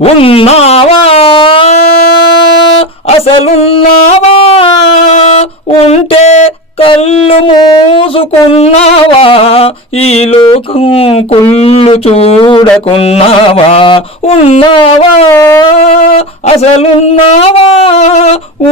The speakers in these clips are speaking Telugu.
ఉన్నావా? అసలున్నావా? ఉంటే కళ్ళు మూసుకున్నా ఈ లోకం కుళ్ళు చూడకున్నావా? ఉన్నావా? అసలున్నావా?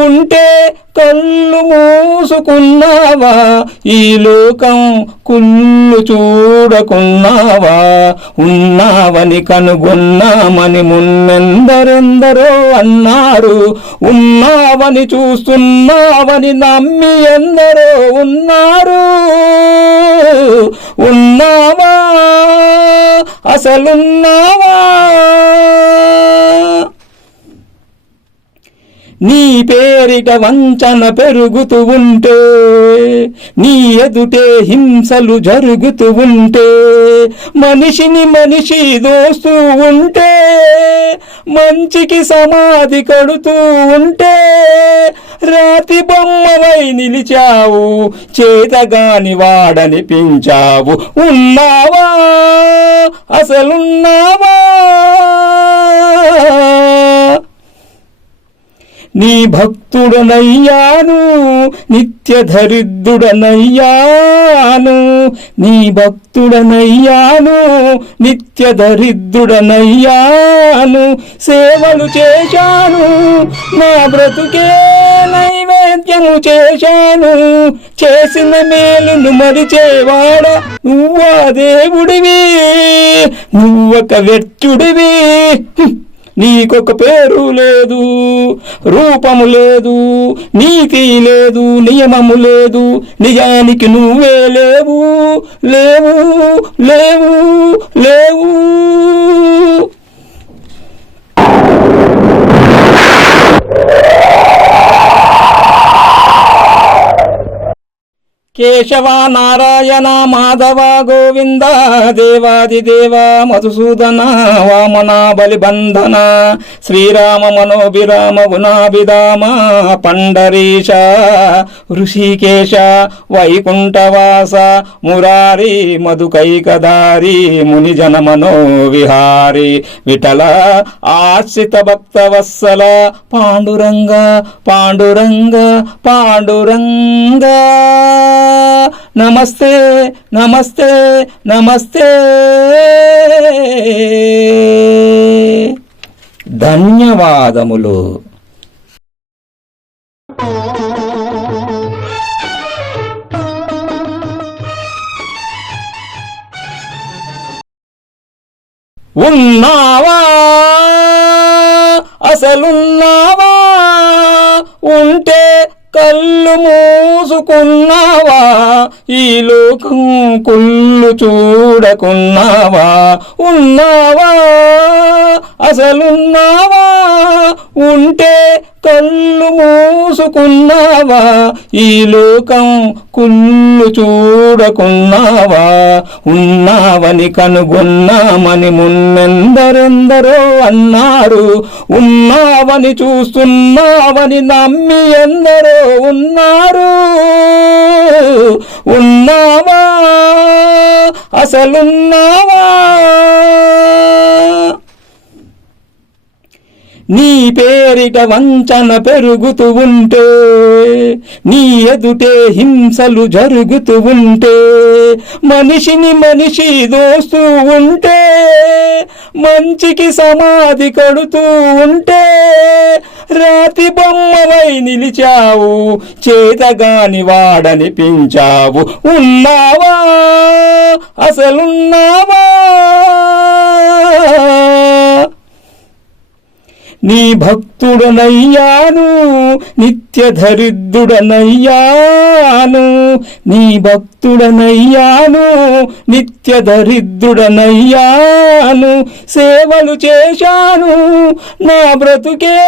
ఉంటే కళ్ళు మూసుకున్నావా? ఈ లోకం కుళ్ళు చూడకున్నావా? ఉన్నావని కనుగొన్నామని మున్నెందరెందరో అన్నారు. ఉన్నావని చూస్తున్నావని నమ్మి ఎందరో ఉన్నారు. అసలున్నావా పేరిట వంచన పెరుగుతూ ఉంటే నీ ఎదుటే హింసలు జరుగుతూ ఉంటే మనిషిని మనిషి దోస్తూ ఉంటే మంచికి సమాధి కడుతూ ఉంటే రాతి బొమ్మవై నిలిచావు చేతగాని వాడనిపించావు. ఉన్నావా? అసలున్నావా? నీ భక్తుడనయ్యాను నిత్య దరిద్రుడనయ్యాను నీ భక్తుడనయ్యాను నిత్య దరిద్రుడనయ్యాను సేవలు చేశాను నా బ్రతుకే నైవేద్యము చేశాను చేసిన మేలును మరిచేవాడ నువ్వా దేవుడివి నువ్వొక వ్యర్చుడివి నీకొక పేరు లేదు రూపము లేదు నీతి లేదు నియమము లేదు నిజానికి నువ్వే లేవు లేవు లేవు లేవు. కేశవ నారాయణ మాధవ గోవింద దేవాది దేవ మధుసూదన వామన బలిబంధన శ్రీరామ మనోభిరామ గుణాభిరామ పండరీష ఋషికేశ వైకుంఠవాస మురారి మధుకైకదారి మునిజన మనోవిహారి విఠల ఆశ్రిత భక్త వత్సల పాండురంగ పాండురంగ పాండురంగా నమస్తే నమస్తే నమస్తే. ధన్యవాదములు. ఉన్నావా? అసలున్నావా? ఉంటే కళ్ళు చూసుకున్నావా ఈ లోకం కుళ్ళు చూడకున్నావా? ఉన్నావా? అసలున్నావా? ఉంటే కళ్ళు మూసుకున్నావా? ఈ లోకం కుళ్ళు చూడకున్నావా? ఉన్నావని కనుగొన్నామని మున్నెందరెందరో అన్నారు. ఉన్నావని చూస్తున్నావని నమ్మి ఎందరో ఉన్నారు. ఉన్నావా? అసలున్నావా? నీ పేరిట వంచన పెరుగుతూ ఉంటే నీ ఎదుటే హింసలు జరుగుతూ ఉంటే మనిషిని మనిషి దోస్తూ ఉంటే మంచికి సమాధి కడుతూ ఉంటే రాతి బొమ్మవై నిలిచావు చేతగాని వాడనిపించావు. ఉన్నావా? అసలున్నావా? నీ భక్తుడనయ్యాను నిత్య దరిద్రుడనయ్యాను. నీ భక్తుడనయ్యాను నిత్య దరిద్రుడనయ్యాను. సేవలు చేశాను నా బ్రతుకే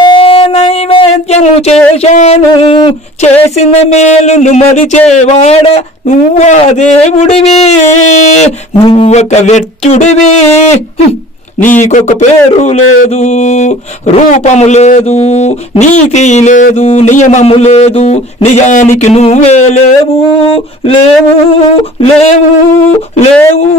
నైవేద్యము చేశాను. చేసిన మేలును మరిచేవాడ నువ్వా దేవుడివి నువ్వొక వ్యర్థుడివి. నీకొక పేరు లేదు రూపము లేదు నీతి లేదు నియమము లేదు నిజానికి నువ్వే లేవు లేవు లేవు లేవు.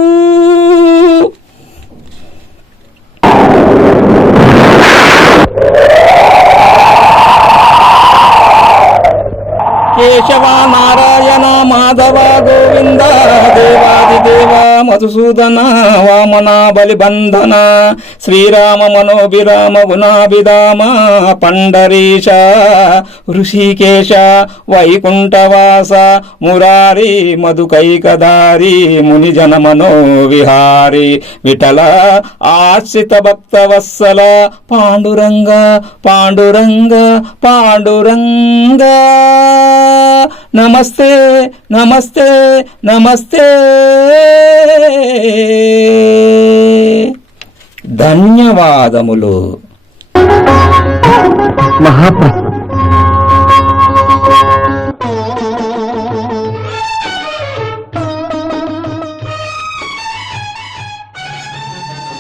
కేశవ నారాయణ మాధవ గోవింద దేవాది దేవ మధుసూదన వామన బలిబంధన శ్రీరామ మనోభిరామ గుణాభిధామ పండరీష ఋషికేశ వైకుంఠవాస మురారి మధుకైకదారి మునిజన మనోవిహారి విఠల ఆశ్రిత భక్త వత్సల పాండురంగ పాండురంగ పాండురంగ. నమస్తే నమస్తే నమస్తే. ధన్యవాదములు. మహాప్రస్థానం